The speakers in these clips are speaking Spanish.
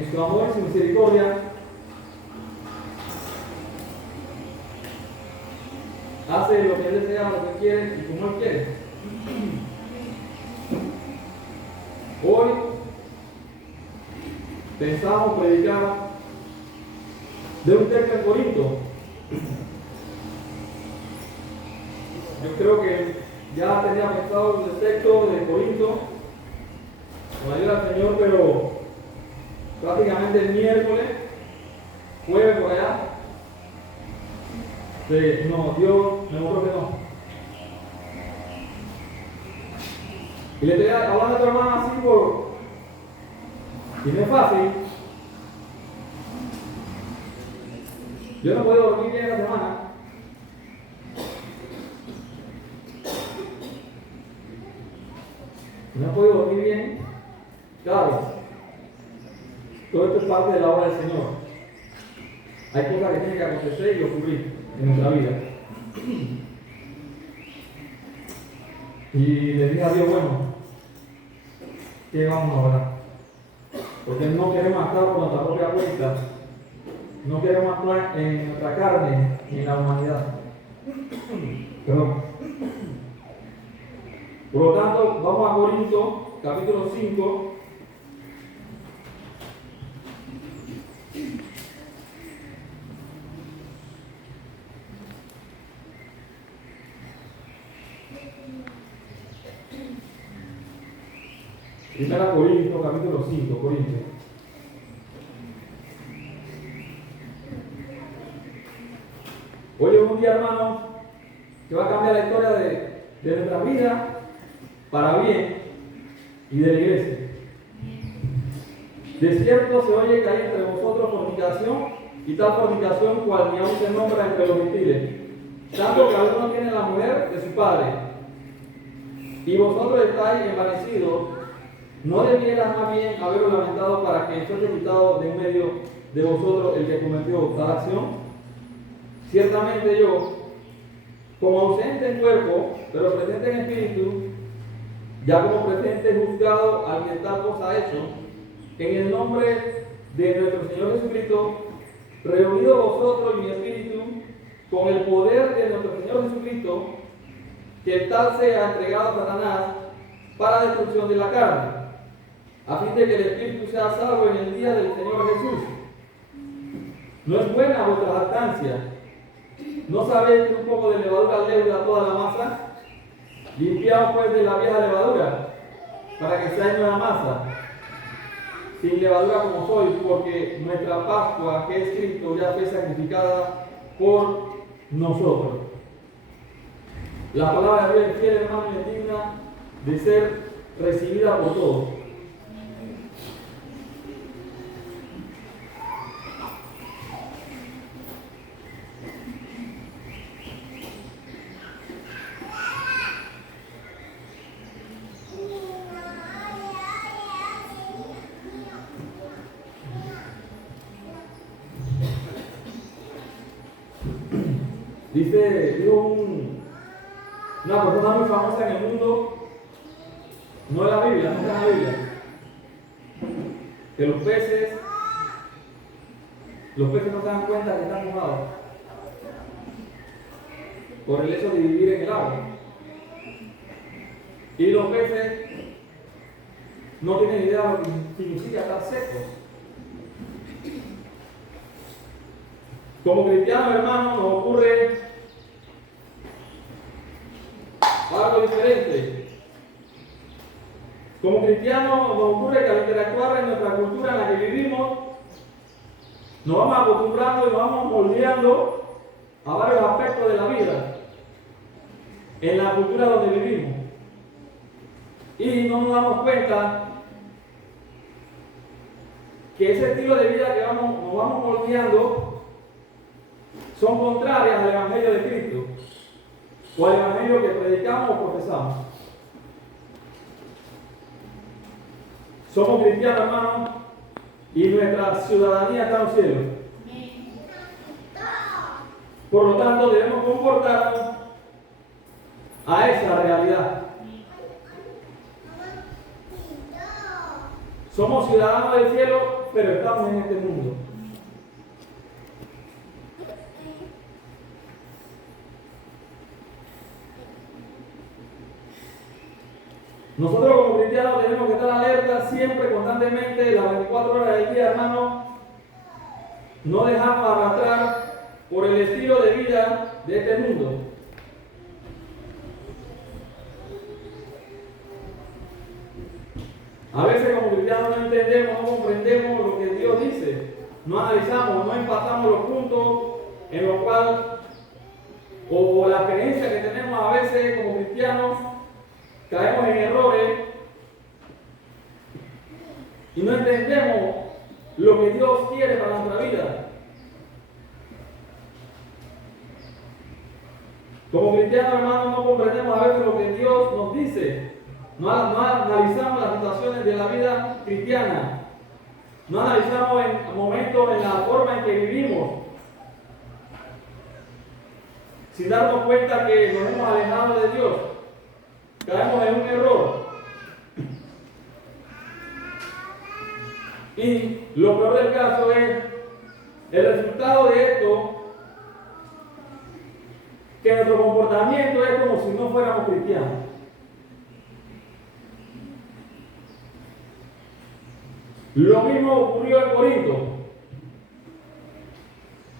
En su amor y su misericordia hace lo que Él desea, lo que quiere y como Él quiere. Hoy pensamos predicar de un texto en Corinto. Yo creo que ya tenía pensado el texto de Corinto con ayuda del Señor, pero prácticamente el miércoles, jueves por allá, no, Dios me mostró que no. Y le estoy hablando a tu hermano así y no es fácil. Yo no puedo dormir bien esta semana. No he podido dormir bien. Claro, todo esto es parte de la obra del Señor. Hay cosas que tienen que acontecer y ocurrir en nuestra vida. Y le dije a Dios, bueno, ¿qué vamos a hablar? Porque no queremos actuar por nuestra propia cuenta. No queremos actuar en nuestra carne ni en la humanidad. Perdón. Por lo tanto, vamos a Corintios, capítulo 5. Primera Corintios, capítulo 5, Corintios. Hoy es un día, hermano, que va a cambiar la historia de nuestra vida para bien y de la iglesia. De cierto se oye que hay entre vosotros fornicación, y tal fornicación cual ni aún se nombra entre los gentiles, tanto que alguno tiene la mujer de su padre, y vosotros estáis envanecidos. ¿No debieras más bien haberos lamentado para que fuese quitado de en medio de vosotros el que cometió tal acción? Ciertamente yo, como ausente en cuerpo, pero presente en espíritu, ya como presente he juzgado al que tal cosa ha hecho, en el nombre de nuestro Señor Jesucristo, reunido vosotros y mi espíritu, con el poder de nuestro Señor Jesucristo, que el tal sea entregado a Satanás para destrucción de la carne, a fin de que el espíritu sea salvo en el día del Señor Jesús. No es buena vuestra jactancia. ¿No sabéis que un poco de levadura leuda toda la masa? Limpiaos pues de la vieja levadura, para que seáis nueva masa, sin levadura como sois, porque nuestra Pascua, que es Cristo, ya fue sacrificada por nosotros. La palabra de Dios es fiel, hermano, y es digna de ser recibida por todos. Dijo una persona muy famosa en el mundo, no en la Biblia, no está en la Biblia, que los peces no se dan cuenta que están mojados por el hecho de vivir en el agua. Y los peces no tienen idea de lo que significa estar secos. Como cristianos, hermanos, nos ocurre algo diferente. Como cristianos nos ocurre que al interactuar en nuestra cultura en la que vivimos, nos vamos acostumbrando y nos vamos moldeando a varios aspectos de la vida en la cultura donde vivimos. Y no nos damos cuenta que ese estilo de vida que nos vamos moldeando son contrarias al Evangelio de Cristo o al Evangelio que predicamos o profesamos. Somos cristianos, hermanos, y nuestra ciudadanía está en los cielos. Por lo tanto, debemos comportarnos a esa realidad. Somos ciudadanos del cielo pero estamos en este mundo. Nosotros como cristianos tenemos que estar alerta siempre, constantemente, las 24 horas del día, hermano. No dejarnos arrastrar por el estilo de vida de este mundo. A veces como cristianos no entendemos, no comprendemos lo que Dios dice. No analizamos, no empatamos los puntos en los cuales, o la creencia que tenemos a veces como cristianos, caemos en errores y no entendemos lo que Dios quiere para nuestra vida. Como cristianos, hermanos, no comprendemos a veces lo que Dios nos dice. No analizamos las situaciones de la vida cristiana. No analizamos en momentos, en la forma en que vivimos. Sin darnos cuenta que nos hemos alejado de Dios. Caemos en un error. Y lo peor del caso es el resultado de esto, que nuestro comportamiento es como si no fuéramos cristianos. Lo mismo ocurrió en Corinto.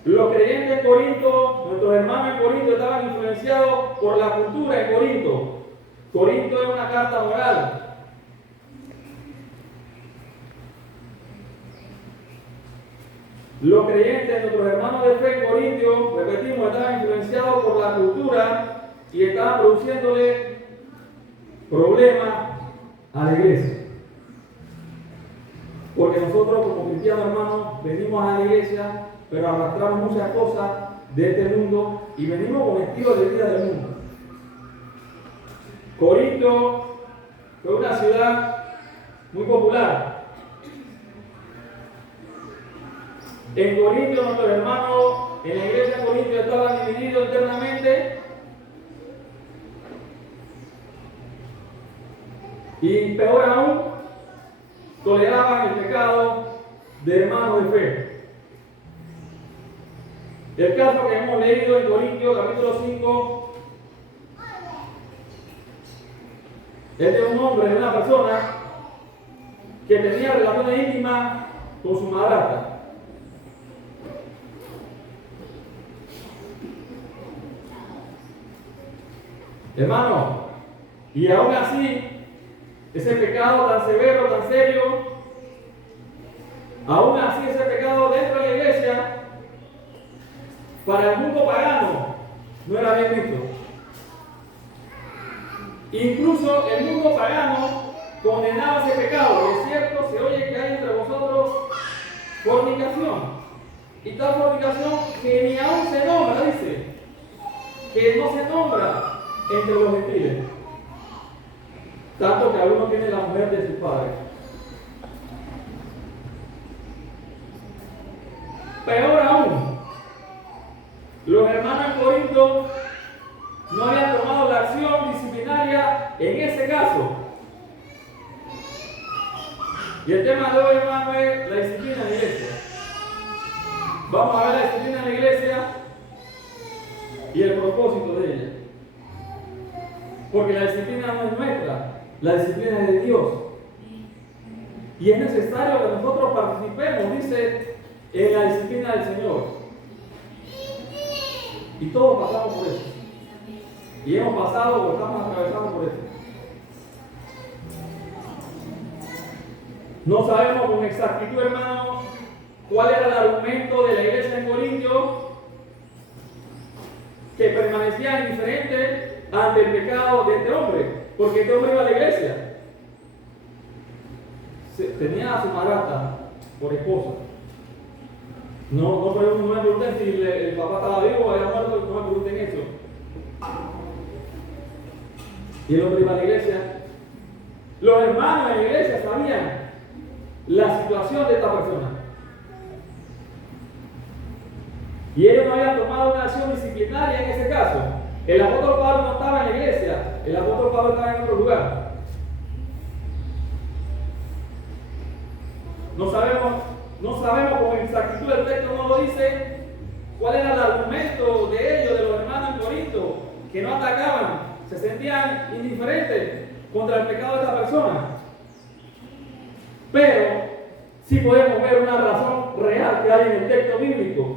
Los creyentes en Corinto, nuestros hermanos en Corinto, estaban influenciados por la cultura de Corinto. Corinto es una carta moral. Los creyentes, nuestros hermanos de fe en Corintio, repetimos, estaban influenciados por la cultura y estaban produciéndole problemas a la iglesia. Porque nosotros como cristianos, hermanos, venimos a la iglesia, pero arrastramos muchas cosas de este mundo y venimos con estilos de vida del mundo. Corinto fue una ciudad muy popular. En Corinto, nuestros hermanos en la iglesia de Corinto estaban divididos internamente. Y peor aún, toleraban el pecado de hermanos de fe. El caso que hemos leído en Corintios capítulo 5 es de un hombre, de una persona que tenía relaciones íntimas con su madrastra. Hermano, y aún así, ese pecado tan severo, tan serio, aún así ese pecado dentro de la iglesia, para el mundo pagano, no era bien visto. Incluso el mundo pagano condenaba ese pecado. Es cierto, se oye que hay entre vosotros fornicación. Y tal fornicación que ni aún se nombra, dice, que no se nombra entre los gentiles. Tanto que alguno tiene la mujer de su padre. Peor aún, los hermanos en Corinto no habían tomado la acción disciplinaria en ese caso. Y el tema de hoy, hermano, es la disciplina en la iglesia. Vamos a ver la disciplina en la iglesia y el propósito de ella. Porque la disciplina no es nuestra, la disciplina es de Dios. Y es necesario que nosotros participemos, dice, en la disciplina del Señor. Y todos pasamos por eso. Y hemos pasado o estamos atravesando por eso. No sabemos con exactitud, hermano, cuál era el argumento de la iglesia en Corintio, que permanecía indiferente ante el pecado de este hombre, porque este hombre iba a la iglesia. Tenía a su madrastra por esposa. No me pregunten si el papá estaba vivo o había muerto, no me pregunten eso. Y el hombre iba a la iglesia. Los hermanos de la iglesia sabían la situación de esta persona. Y ellos no habían tomado una acción disciplinaria en ese caso. El apóstol Pablo no estaba en la iglesia, el apóstol Pablo estaba en otro lugar. No sabemos no sabemos con exactitud, el texto no lo dice, cuál era el argumento de ellos, de los hermanos en Corinto, que no atacaban, se sentían indiferentes contra el pecado de esta persona. Pero sí podemos ver una razón real que hay en el texto bíblico.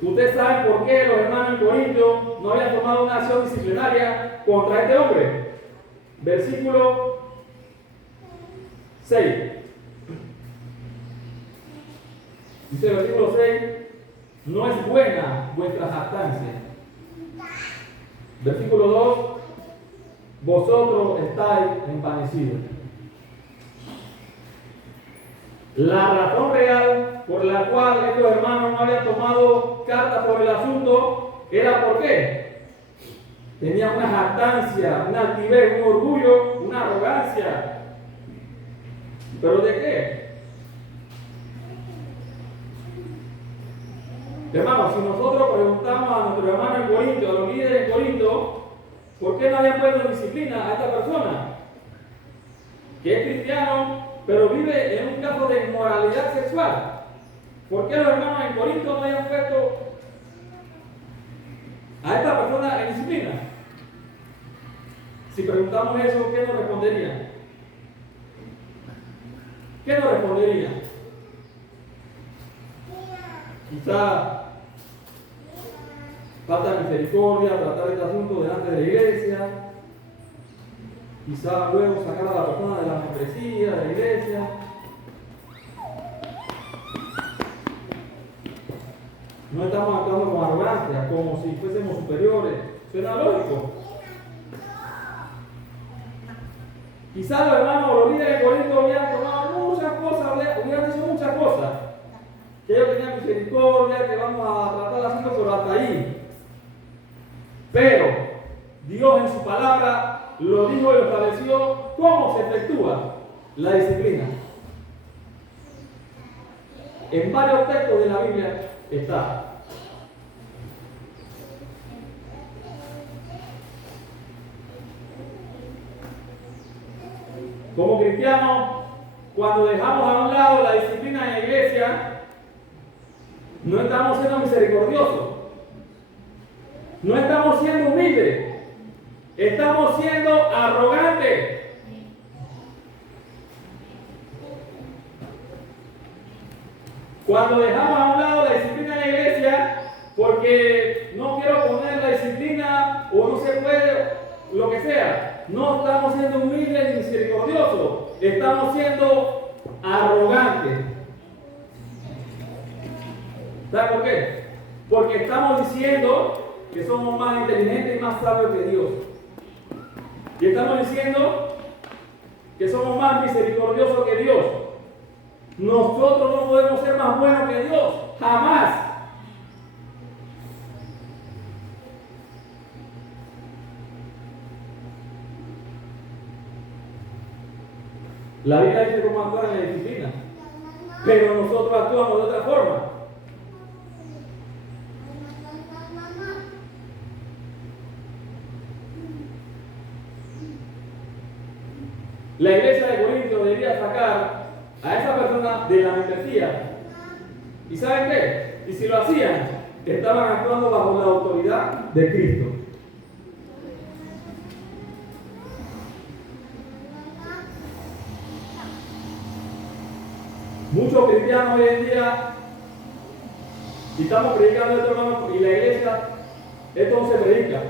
Ustedes saben por qué los hermanos en Corinto no habían tomado una acción disciplinaria contra este hombre. Versículo 6. Dice el versículo 6, no es buena vuestra jactancia. Versículo 2, vosotros estáis envanecidos. La razón real por la cual estos hermanos no habían tomado carta sobre el asunto era ¿por qué? Tenían una jactancia, una altivez, un orgullo, una arrogancia. ¿Pero de qué? Hermanos, si nosotros preguntamos a nuestros hermanos en Corinto, a los líderes en Corinto, ¿por qué no habían puesto disciplina a esta persona? Que es cristiano, pero vive en un caso de inmoralidad sexual. ¿Por qué los hermanos en Corinto no habían puesto a esta persona en disciplina? Si preguntamos eso, ¿qué nos responderían? ¿Qué nos responderían? Quizá falta de misericordia, tratar este asunto delante de la iglesia. Quizá luego sacar a la persona de la membresía, de la iglesia. No estamos actuando con arrogancia, como si fuésemos superiores. Suena lógico. Quizá los hermanos, los líderes de Corinto habían tomado muchas cosas, hubieran dicho muchas cosas. Que ellos tenían misericordia, que vamos a tratar el asunto, pero hasta ahí. Pero Dios en su palabra lo dijo y lo estableció cómo se efectúa la disciplina. En varios textos de la Biblia está. Como cristianos, cuando dejamos a un lado la disciplina en la iglesia, no estamos siendo misericordiosos, no estamos siendo humildes, estamos siendo arrogantes. Cuando dejamos a un lado la disciplina en la iglesia, porque no quiero poner la disciplina o no se puede, lo que sea, no estamos siendo humildes ni misericordiosos, estamos siendo arrogantes. ¿Sabe por qué? Porque estamos diciendo que somos más inteligentes y más sabios que Dios. Y estamos diciendo que somos más misericordiosos que Dios. Nosotros no podemos ser más buenos que Dios, jamás. La Biblia dice cómo actuar en la disciplina, pero nosotros actuamos de otra forma. La iglesia de Corinto debería sacar a esa persona de la membresía. ¿Y saben qué? Y si lo hacían, estaban actuando bajo la autoridad de Cristo. Muchos cristianos hoy en día, y estamos predicando esto, hermano, y la iglesia, esto no se predica.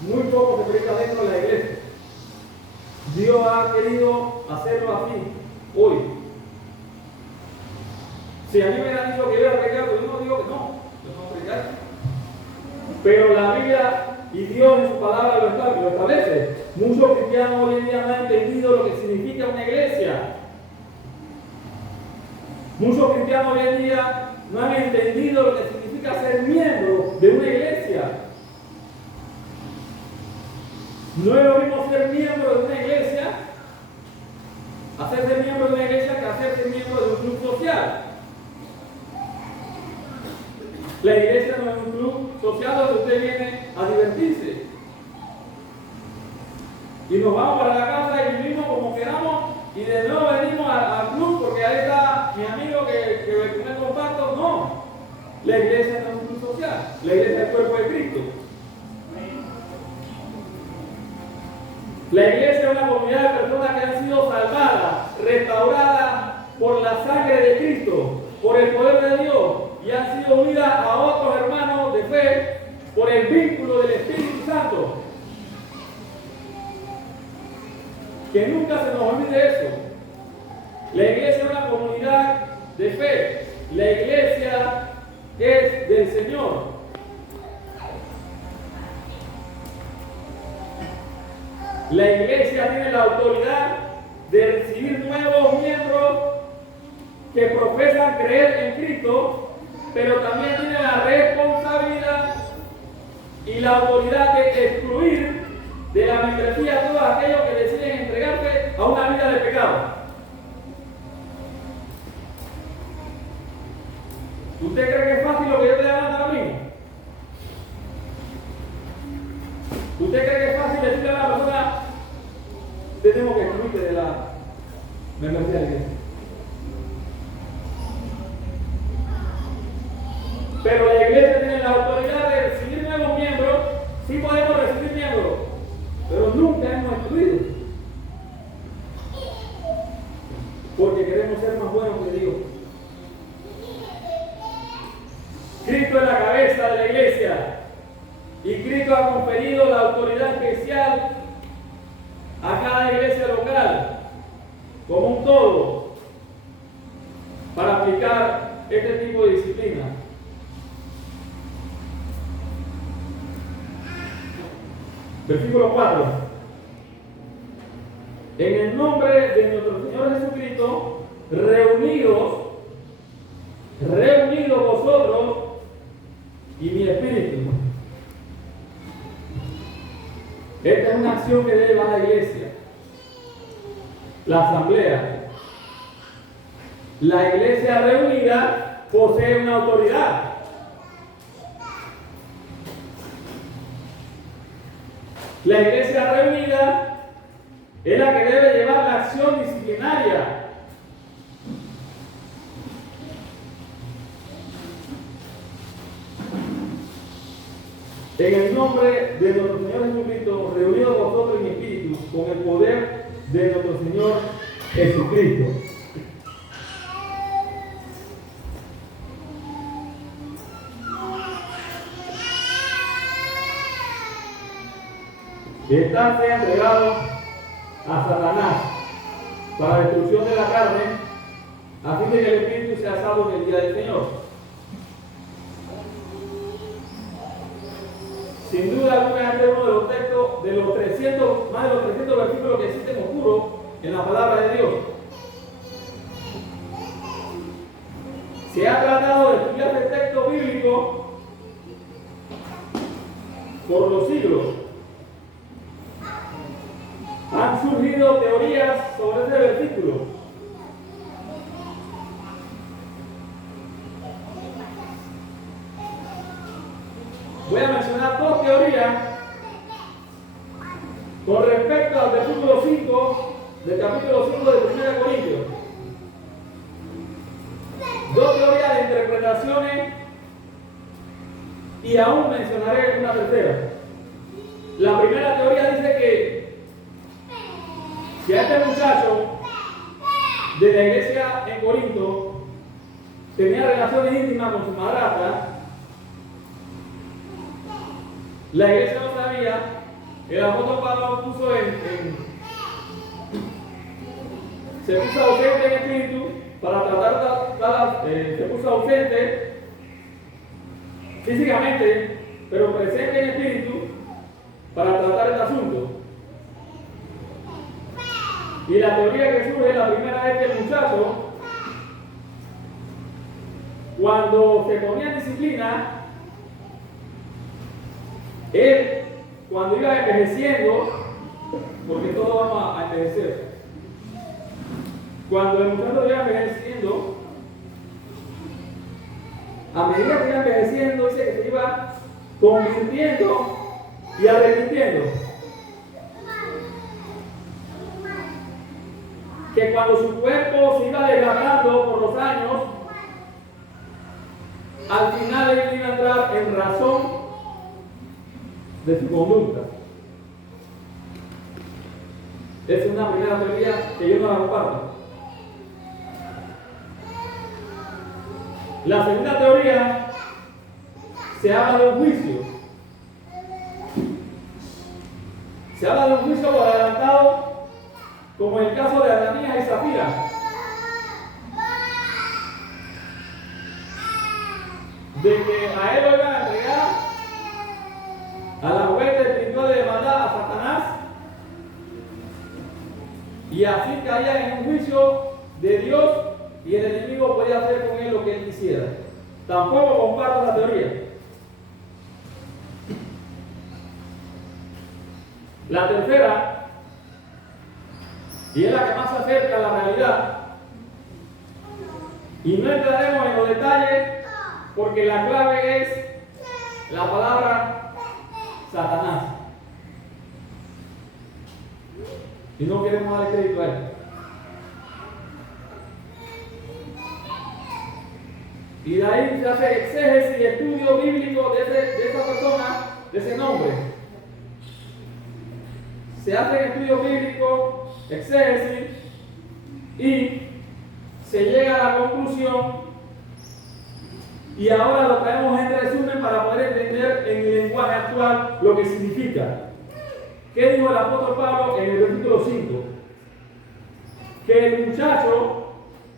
Muy poco se predica dentro de la iglesia. Dios ha querido hacerlo así hoy. Si a mí me han dicho que yo era pecado, yo no digo que no, yo no predicar. Pero la Biblia y Dios en su palabra lo establece. Muchos cristianos hoy en día no han entendido lo que significa una iglesia. Muchos cristianos hoy en día no han entendido lo que significa ser miembro de una iglesia. No es lo mismo ser miembro de una iglesia, hacerse miembro de una iglesia, que hacerse miembro de un club social. La iglesia no es un club social donde usted viene a divertirse. y nos vamos para la casa y vivimos como queramos y de nuevo venimos al club porque ahí está mi amigo que tiene contacto. No, la iglesia no es un club social, la iglesia es el cuerpo de Cristo. La iglesia es una comunidad de personas que han sido salvadas, restauradas por la sangre de Cristo, por el poder de Dios, y han sido unidas a otros hermanos de fe por el vínculo del Espíritu Santo. Que nunca se nos olvide eso. La iglesia es una comunidad de fe. La iglesia es del Señor. La iglesia tiene la autoridad de recibir nuevos miembros que profesan creer en Cristo, pero también tiene la responsabilidad y la autoridad de excluir de la membresía a todos aquellos que deciden entregarse a una vida de pecado. ¿Usted cree que es fácil lo que yo estoy hablando ahora mismo? ¿Usted cree que es fácil decirle a la persona, tenemos que excluirte de la membresía de la iglesia? Pero la iglesia tiene la autoridad de recibir nuevos miembros. Sí podemos recibir miembros, pero nunca hemos excluido. Porque queremos ser más buenos que Dios. Cristo es la cabeza de la iglesia. Y Cristo ha conferido la autoridad especial a cada iglesia local, como un todo, para aplicar este tipo de disciplina. Versículo 4. En el nombre de nuestro Señor Jesucristo, reunidos vosotros y mi espíritu. Esta es una acción que debe a la iglesia. La asamblea. La iglesia reunida posee una autoridad. La iglesia reunida es la que debe llevar la acción disciplinaria. En el nombre de nuestro Señor Jesucristo, reunidos vosotros en mi espíritu, con el poder de nuestro Señor Jesucristo. Están entregados a Satanás para la destrucción de la carne, a fin de que el espíritu sea salvo en el día del Señor. Sin duda alguna, este es uno de los textos, de los 300, más de los 300 versículos que existen oscuros en la palabra de Dios. Se ha tratado de estudiar este texto bíblico por los siglos. Han surgido teorías sobre este versículo. Voy a mencionar dos teorías con respecto al versículo 5 del capítulo 5 de 1 Corintios. Dos teorías de interpretaciones y aún mencionaré una tercera. La primera teoría dice que si a este muchacho de la iglesia en Corinto tenía relaciones íntimas con su madrastra, la iglesia no sabía, el apóstol Pablo se puso ausente en espíritu para tratar, se puso ausente físicamente, pero presente en espíritu para tratar este asunto. Y la teoría que surge la primera vez que el muchacho, cuando se ponía en disciplina, él, cuando iba envejeciendo, porque todos vamos a envejecer, cuando el muchacho iba envejeciendo, a medida que iba envejeciendo, dice que se iba convirtiendo y arrepintiendo. que cuando su cuerpo se iba desgastando por los años, al final él iba a entrar en razón de su conducta. Esa es una primera teoría que yo no la comparto. La segunda teoría se habla de un juicio. Se habla de un juicio por adelantado, como en el caso de Ananías y Zafira. De que a él lo iban a entregar a la hueste espiritual de maldad a Satanás, y así caía en un juicio de Dios y el enemigo podía hacer con él lo que él quisiera. Tampoco comparto esa teoría. La tercera, y es la que más se acerca a la realidad, y no entraremos en los detalles porque la clave es la palabra Satanás. Y no queremos darle crédito a él. Y de ahí se hace exégesis y estudio bíblico de esa persona, de ese nombre. Se hace estudio bíblico, exégesis, y se llega a la conclusión, y ahora lo traemos en resumen para poder entender en el lenguaje actual lo que significa. ¿Qué dijo el apóstol Pablo en el versículo 5? Que el muchacho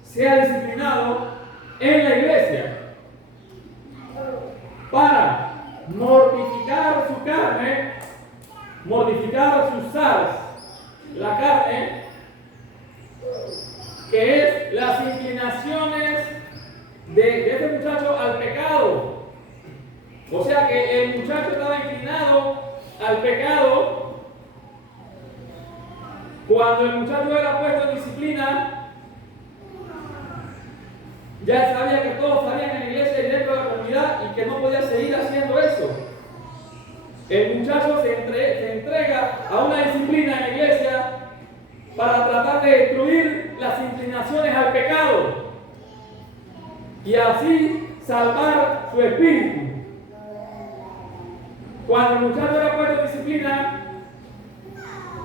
sea disciplinado en la iglesia para mortificar su carne, mortificar sus sals, la carne, que es las inclinaciones de este muchacho al pecado. O sea que el muchacho estaba inclinado al pecado. Cuando el muchacho era puesto en disciplina, ya sabía que todos sabían en la iglesia y dentro de la comunidad y que no podía seguir haciendo eso. El muchacho se entrega a una disciplina en la iglesia para tratar de destruir las inclinaciones al pecado y así salvar su espíritu. Cuando el muchacho era puesto en disciplina,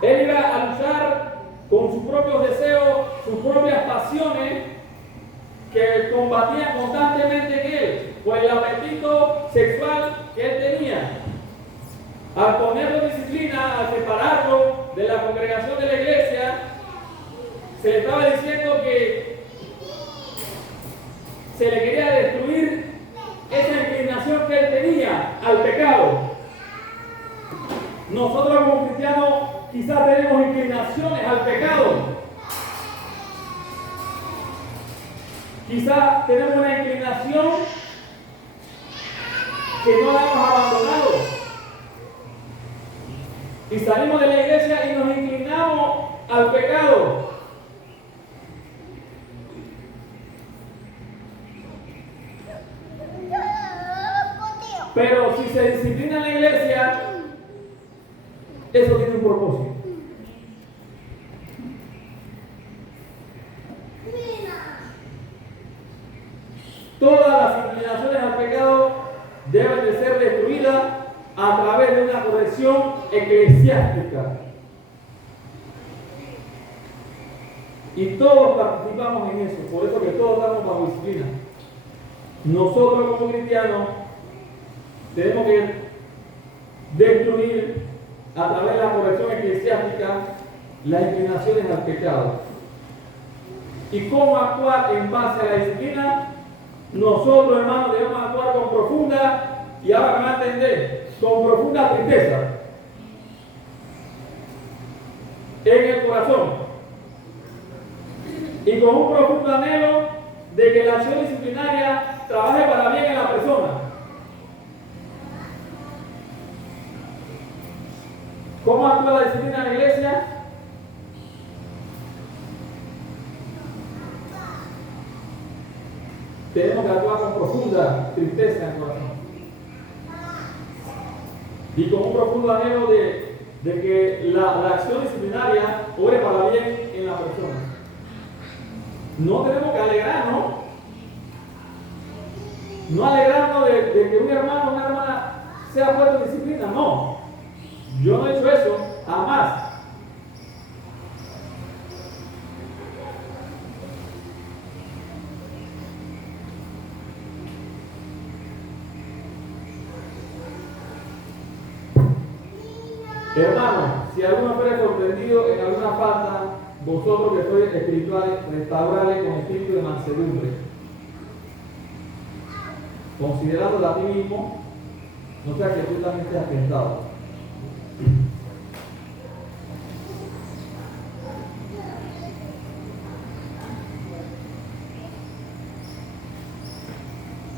él iba a luchar con sus propios deseos, sus propias pasiones que combatían constantemente en él, por el apetito sexual que él tenía. Al ponerlo en disciplina, al separarlo de la congregación de la iglesia, se le estaba diciendo que se le quería destruir esa inclinación que él tenía al pecado. Nosotros como cristianos quizás tenemos inclinaciones al pecado. Quizás tenemos una inclinación que no la hemos abandonado. Y salimos de la iglesia y nos inclinamos al pecado. Pero si se disciplina en la iglesia, eso tiene un propósito. Todas las inclinaciones al pecado deben de ser destruidas a través de una corrección eclesiástica. Y todos participamos en eso, por eso que todos estamos bajo disciplina. Nosotros como cristianos tenemos que destruir a través de la corrección eclesiástica las inclinaciones al pecado. ¿Y cómo actuar en base a la disciplina? Nosotros, hermanos, debemos actuar con profunda, y ahora me va a entender, con profunda tristeza en el corazón y con un profundo anhelo de que la acción disciplinaria trabaje para bien en la persona. ¿Cómo actúa la disciplina en la iglesia? Tenemos que actuar con profunda tristeza en el corazón y con un profundo anhelo de que la acción disciplinaria obre para bien en la persona. No tenemos que alegrarnos. No alegrarnos de que un hermano o una hermana sea puesto en disciplina. No. Yo no he hecho eso. Jamás. Hermano, si alguno fuere sorprendido en alguna falta, vosotros que sois espirituales, restaurarle con espíritu de mansedumbre, considerándola a ti mismo, no sea que tú también seas tentado.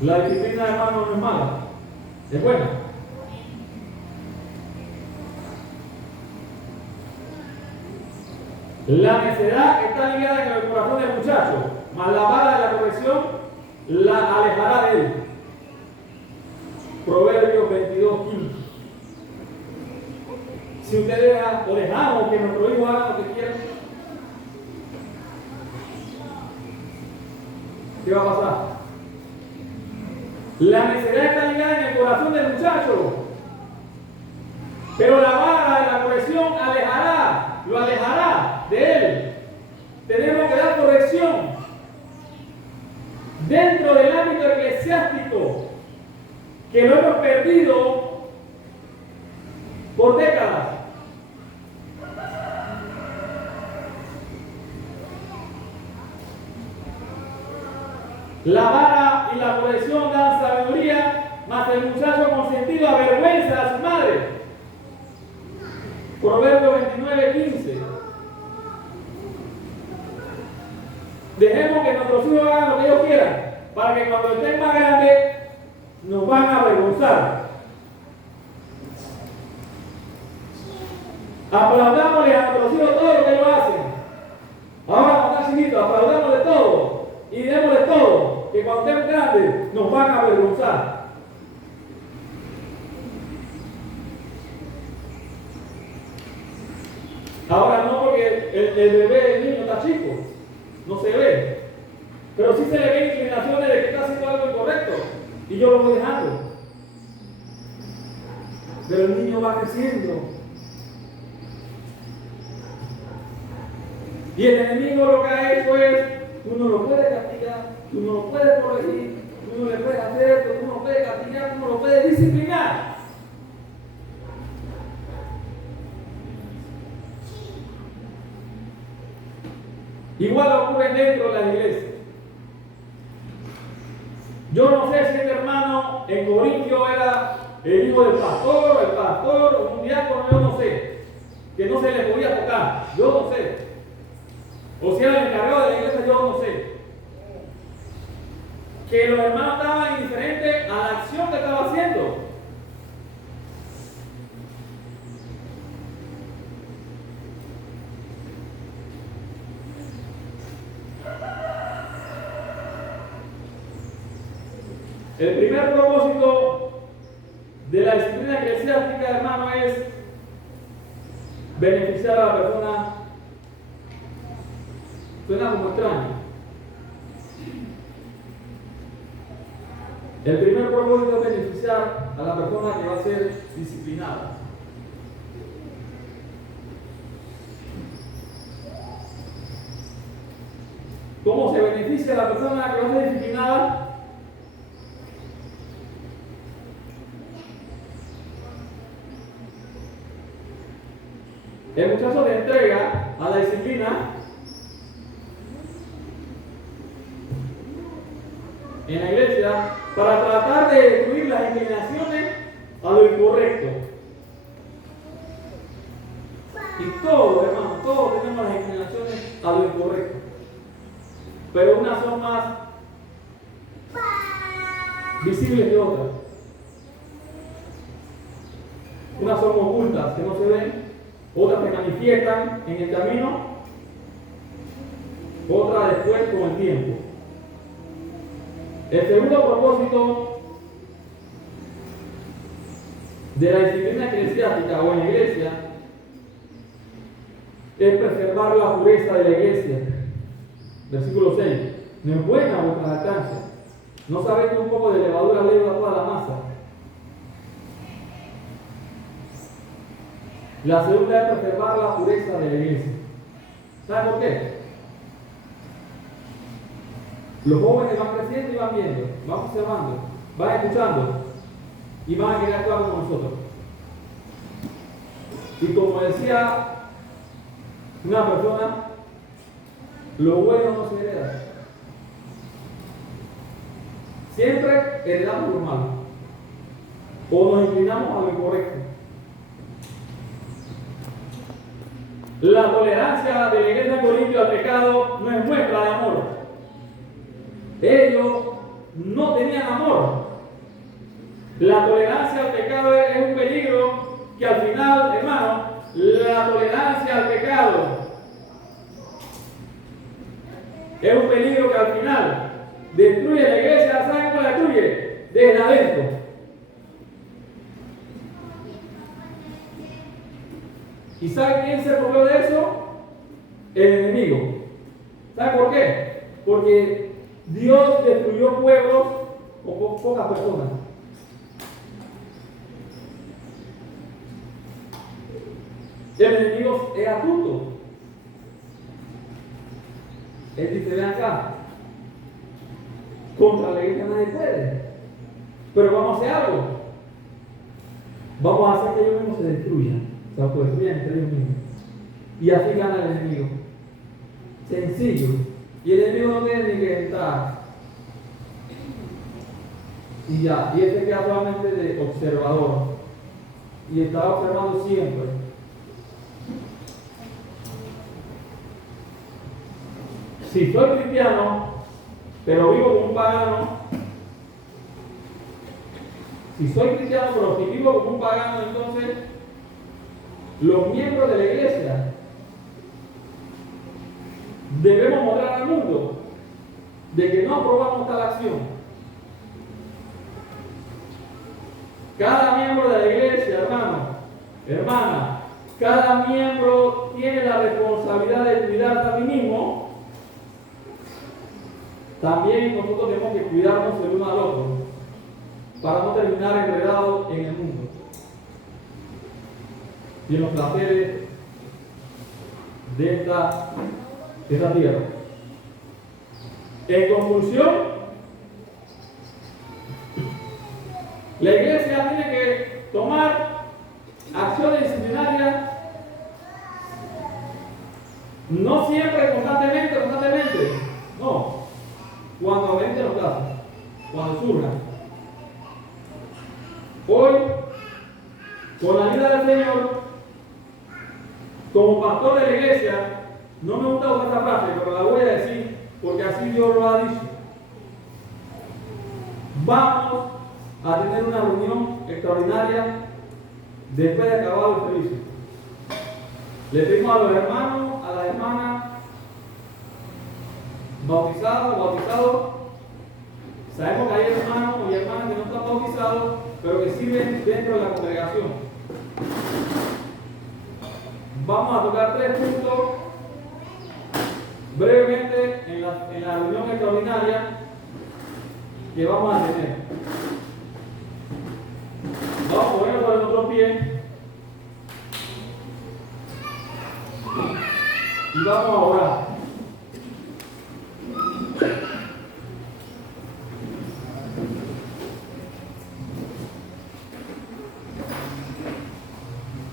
La disciplina, hermano, no es mala, es buena. La necedad está ligada en el corazón del muchacho, mas la vara de la corrección la alejará de él. Proverbios 22:15. Si usted deja o dejamos que nuestros hijos hagan lo que quieran, ¿qué va a pasar? La necedad está ligada en el corazón del muchacho, pero la vara de la corrección lo alejará de él. Tenemos que dar corrección dentro del ámbito eclesiástico, que lo hemos perdido por décadas. La vara y la corrección dan sabiduría, mas el muchacho consentido avergüenza a su madre. Proverbios 29:15. Dejemos que nuestros hijos hagan lo que ellos quieran, para que cuando estén más grandes nos van a avergonzar. Aplaudámosle a nuestros hijos todo lo que ellos hacen. Ahora cuando están chiquitos, aplaudámosle todo y démosle todo, que cuando estén grandes nos van a avergonzar. Ahora no, porque el bebé, el niño está chico, no se ve, pero sí se le ven inclinaciones de que está haciendo algo incorrecto y yo lo voy dejando. Pero el niño va creciendo y el enemigo lo que ha hecho es: tú no lo puedes castigar, tú no lo puedes corregir, tú no le puedes hacer, tú no lo puedes castigar, tú no lo puedes disciplinar. Igual ocurre dentro de la iglesia. Yo no sé si este hermano en Corintio era el hijo del pastor, o un diácono, yo no sé, que no se le podía tocar, yo no sé. O si era el encargado de la iglesia, yo no sé. Que los hermanos estaban indiferentes a la acción que estaba haciendo. El primer propósito de la disciplina eclesiástica, hermano, es beneficiar a la persona. Suena como extraño. El primer propósito es beneficiar a la persona que va a ser disciplinada. ¿Cómo se beneficia a la persona que va a ser disciplinada? El muchacho le entrega a la disciplina en la iglesia para tratar de destruir las inclinaciones a lo incorrecto. Y todos, hermano, todos tenemos las inclinaciones a lo incorrecto. Pero unas son más visibles que otras. Unas son ocultas, que no se ven. Otras se manifiestan en el camino, otras después con el tiempo. El segundo propósito de la disciplina eclesiástica o en la iglesia es preservar la pureza de la iglesia. Versículo 6. No es buena vuestra jactancia. ¿No sabéis que un poco de levadura leuda toda la masa? La segunda es preservar la pureza de la iglesia. ¿Saben por qué? Los jóvenes van creciendo y van viendo, van observando, van escuchando y van a querer actuar con nosotros. Y como decía una persona, lo bueno no se hereda. Siempre heredamos lo malo o nos inclinamos a lo incorrecto. La tolerancia de la iglesia de Corinto al pecado no es muestra de amor. Ellos no tenían amor. La tolerancia al pecado es un peligro que al final, hermano, la tolerancia al pecado es un peligro que al final destruye la iglesia. ¿Saben cómo la destruye? Desde adentro. ¿Y sabe quién se provee de eso? El enemigo. ¿Sabe por qué? Porque Dios destruyó pueblos con pocas personas. El enemigo es astuto. Él dice, ven acá, contra la iglesia nadie puede, pero vamos a hacer algo. Vamos a hacer que ellos mismos se destruyan, se autodestruyan entre ellos mismos. Y así gana el enemigo. Sencillo. Y el enemigo no tiene ni que entrar. Y ya, y este queda solamente de observador. Y está observando siempre. Si soy cristiano, pero vivo como un pagano, si soy cristiano, pero si vivo como un pagano, entonces los miembros de la iglesia debemos mostrar al mundo de que no aprobamos tal acción. Cada miembro de la iglesia, hermano, hermana, cada miembro tiene la responsabilidad de cuidarse a sí mismo. También nosotros tenemos que cuidarnos el uno al otro para no terminar enredados en el mundo y en los placeres de esta tierra. En conclusión, la iglesia tiene que tomar acciones disciplinarias, no siempre constantemente, no, cuando aumente los casos, cuando surjan. Hoy, con la ayuda del Señor, como pastor de la iglesia, no me gusta usar esta frase, pero la voy a decir porque así Dios lo ha dicho. Vamos a tener una reunión extraordinaria después de acabar el servicio. Le pedimos a los hermanos, a las hermanas, bautizados. Sabemos que hay hermanos y hermanas que no están bautizados, pero que sirven dentro de la congregación. Vamos a tocar 3 puntos brevemente en la reunión extraordinaria que vamos a tener. Vamos a ponernos sobre nuestros pies y vamos a orar.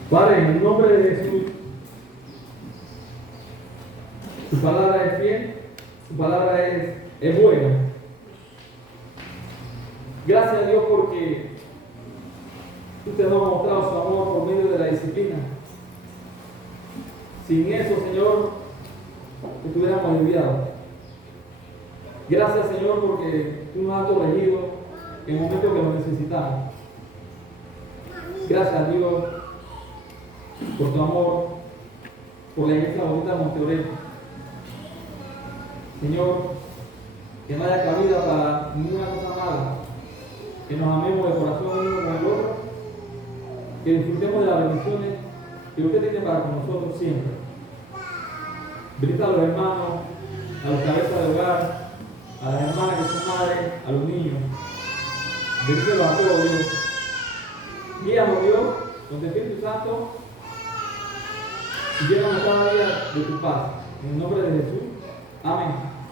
Padre, en el nombre de Jesús, tu palabra es fiel, tu palabra es buena. Gracias a Dios porque tú te has mostrado su amor por medio de la disciplina. Sin eso, Señor, estuviéramos olvidados. Gracias, Señor, porque tú nos has corregido en el momento que lo necesitamos. Gracias a Dios por tu amor, por la iglesia bonita de Monteoreo. Señor, que no haya cabida para ninguna cosa mala, que nos amemos de corazón uno con el otro, que disfrutemos de las bendiciones que usted tiene para con nosotros siempre. Brinda a los hermanos a los cabezas de hogar, a las hermanas que son madres, a los niños. Bendícelos a todos, Dios. Guíanos, Dios, con tu Espíritu Santo y llévanos cada día de tu paz. En el nombre de Jesús. Amén.